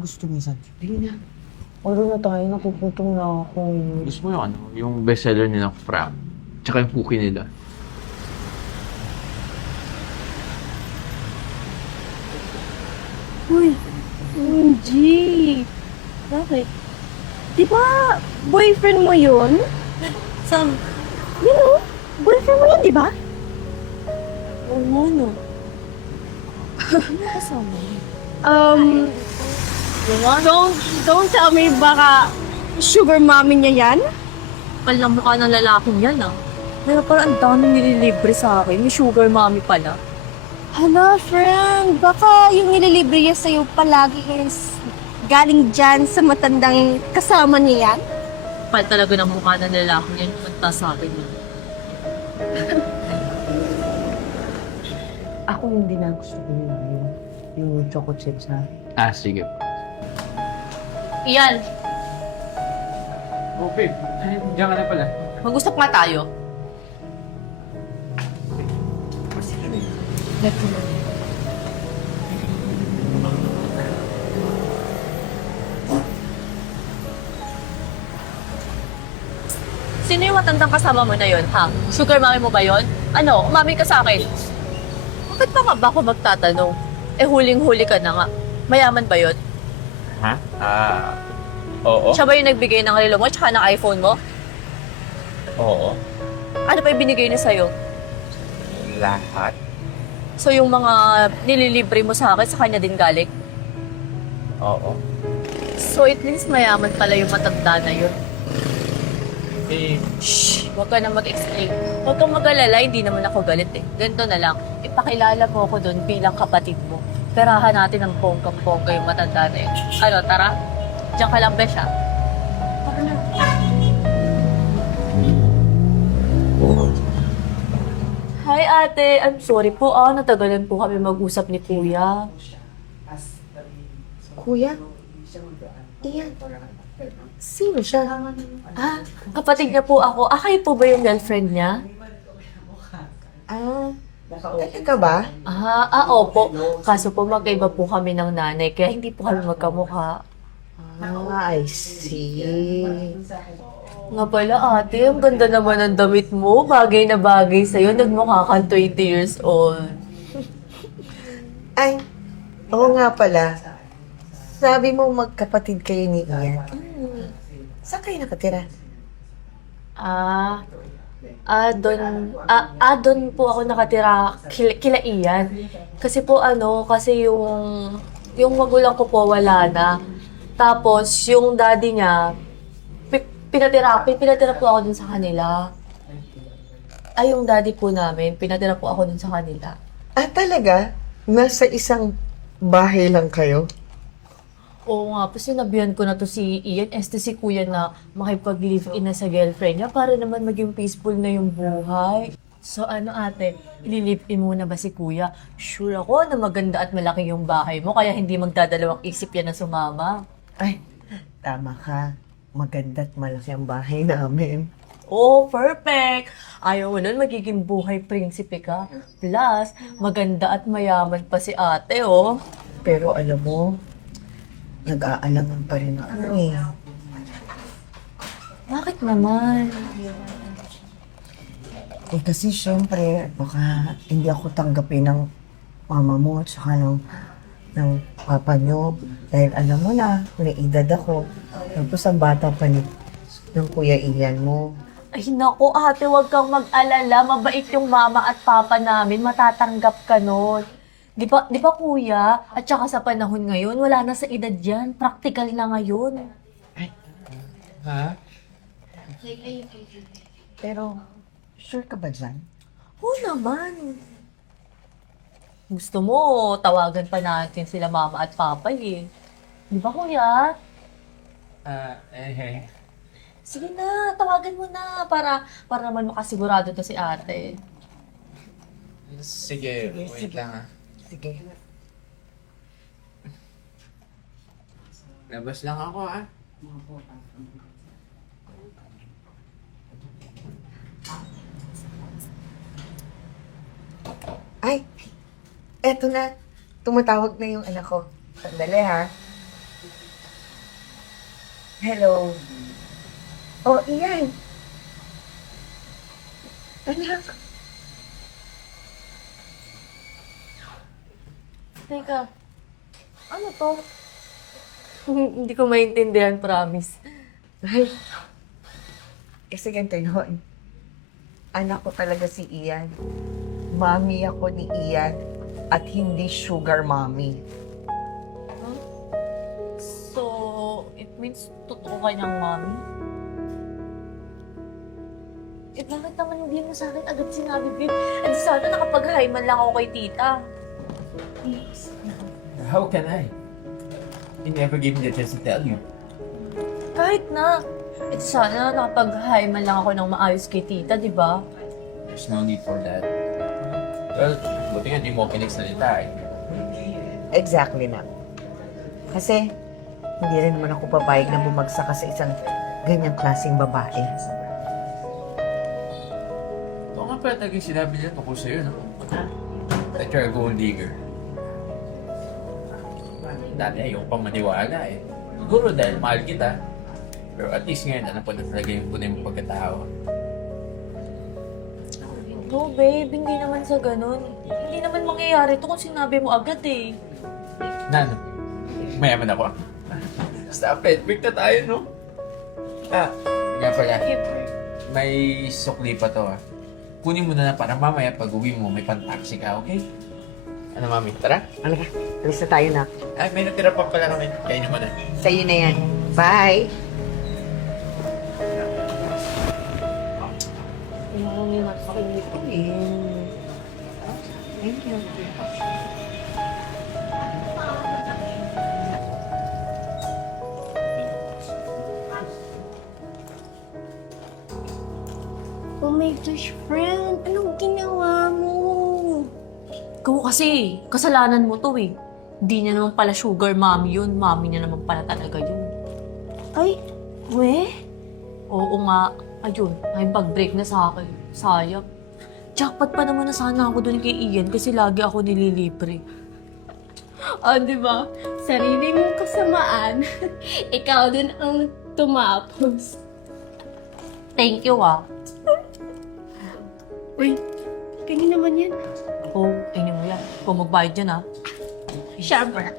Gusto minsan. Hindi na. Ano na tayo, nakukutom na ako. Gusto mo yung yung bestseller nila, Frap. Tsaka yung cookie nila. Uy, OMG! Bakit? Di ba boyfriend mo yun? Sam, you know, boyfriend mo yun, di ba? Oo, no. Ano kasama? Don't tell me baka sugar mommy niya yan? Kapal na mukha ng lalaking yan, ah. Pero parang ang daming nililibre sa akin. May sugar mommy pala. Hala, friend, baka yung nililibre niya sa'yo palagi is galing dyan sa matandang kasama niya yan? Kapal talaga ng mukha ng lalaking yan. Punta sa akin yun. Ako hindi na gusto ko yung choco chips na. Sige. Iyan, Oh, babe. Diyan ka na pala. mag-usap nga tayo. Sino yung matandang kasama mo na yun, ha? Sugar mommy mo ba yun? Ano, umami ka sa akin. Bakit pa nga ba ako magtatanong? Eh, huling-huli ka na nga. Mayaman ba yun? Ha? Oo. Siya ba yung nagbigay ng relo mo tsaka ng iPhone mo? Oo. Ano pa yung binigay niya sa'yo? Lahat? So yung mga nililibre mo sa akin, sa kanya din galing? Oo. So at least mayaman pala yung matanda na yun. Shh! Huwag ka na mag-explain. Huwag kang mag-alala, hindi naman ako galit eh. Ganito na lang, ipakilala mo ako doon bilang kapatid mo. Perahan natin ng bonggang-bongga yung matanda na yun. Ano, tara? Diyan ka lang, Besh, ha? Tara na. Hi, ate. I'm sorry po, natagalan po kami mag-usap ni Kuya. Kuya? Iyan. Sino siya? Kapatid niya po ako. Kayo po ba yung girlfriend niya? Talaga ba? Opo. Kaso po magkaiba po kami ng nanay, kaya hindi po kami magkamukha. I see. Nga pala ate, ang ganda naman ng damit mo. Bagay na bagay sa'yo. Nagmukha kang 20 years old. Ay, oo nga pala. Sabi mo magkapatid kayo ni Ian. Saan kayo nakatira? Doon po ako nakatira kila Ian. Kasi po kasi yung magulang ko po wala na. Tapos yung daddy niya, pinatira po ako dun sa kanila. Yung daddy po namin, pinatira po ako dun sa kanila. Talaga? Nasa isang bahay lang kayo? Oo nga, kasi sinabihan ko na to si Ian, si kuya na makipag-live-in na sa girlfriend niya para naman maging peaceful na yung buhay. So ate, ili-live-in muna ba si kuya? Sure ako na maganda at malaki yung bahay mo, kaya hindi magdadalawang isip yan na sumama. Ay, tama ka. Maganda at malaki ang bahay namin. Oh, perfect! Ayaw mo nun, magiging buhay prinsipe ka. Plus, maganda at mayaman pa si ate, oh. Pero alam mo, nag-aalangan pa rin ako eh. Bakit naman? Kasi syempre, baka hindi ako tanggapin ng mama mo at saka ng papa nyo. Dahil alam mo na, may edad ako. Tapos ang bata pa ng kuya Ian mo. Ay naku ate, huwag kang mag-alala. Mabait yung mama at papa namin. Matatanggap ka nun. Di ba kuya? At saka sa panahon ngayon, wala na sa edad yan. Practical na ngayon. Ha? Pero, sure ka ba dyan? Oo naman. Gusto mo, tawagan pa natin sila mama at papa eh. Di ba kuya? Sige na, tawagan mo na para naman makasigurado to si ate. Sige, wait lang Sige. Labas lang ako Ay, eto na. Tumatawag na yung anak ko. Sandali ha. Hello. Oh, Ian. Anak. Teka, ano to? Hindi ko maintindihan, promise. Ay. Kasi ganito yun. Anak ko talaga si Ian. Mami ako ni Ian at hindi sugar mommy. So, it means totoo ka ng mommy? Eh, bakit naman hindi mo sa akin agad sinabi, babe? And sana nakapag-hi man lang ako kay tita. How can I? You never gave me the chance to tell you. Kahit na. Eh, sana nakapag-hi man lang ako ng maayos kay tita, di ba? There's no need for that. Well, buti nga di mo pinagsalita eh. Exactly na. Kasi, hindi rin naman ako papayag na bumagsak ka sa isang ganyang klaseng babae. Ito nga pala talagang sinabi niya tungkol sa'yo, no? That you're a gold digger. Dati ayaw pang maniwala eh. Siguro dahil mahal kita. Pero at least ngayon, alam ko na talaga yung tunay mong pagkatao. No, babe. Hindi naman sa ganun. Hindi naman mangyayari ito kung sinabi mo agad eh. Nano? Mayaman ako. Stop it. Big na tayo, no? Nga pala. May sukli pa to, Kunin mo na para mamaya pag uwi mo, may pan-taxi ka, okay? Ano, mami? Tara? Ano ka? Alis na tayo na. Ay, may natira pa pala kami. Kainin mo na. Sa'yo na yan. Bye! Thank you. Oh my gosh, friend. Anong ginawa mo? Ikaw kasi, kasalanan mo to eh. Hindi niya naman pala sugar mommy yun. Mommy niya naman pala talaga yun. Ay, we? Oo nga. Ayun, may pag-break na sa akin. Sayang. Jackpot pa naman na sana ako dun kay Ian kasi lagi ako nililibre. Oh, di ba? Sarili mong kasamaan. Ikaw dun ang tumapos. Thank you Uy, kanina naman yan. Oo, tingnan mo yan. Kung magbayad yan Siyempre.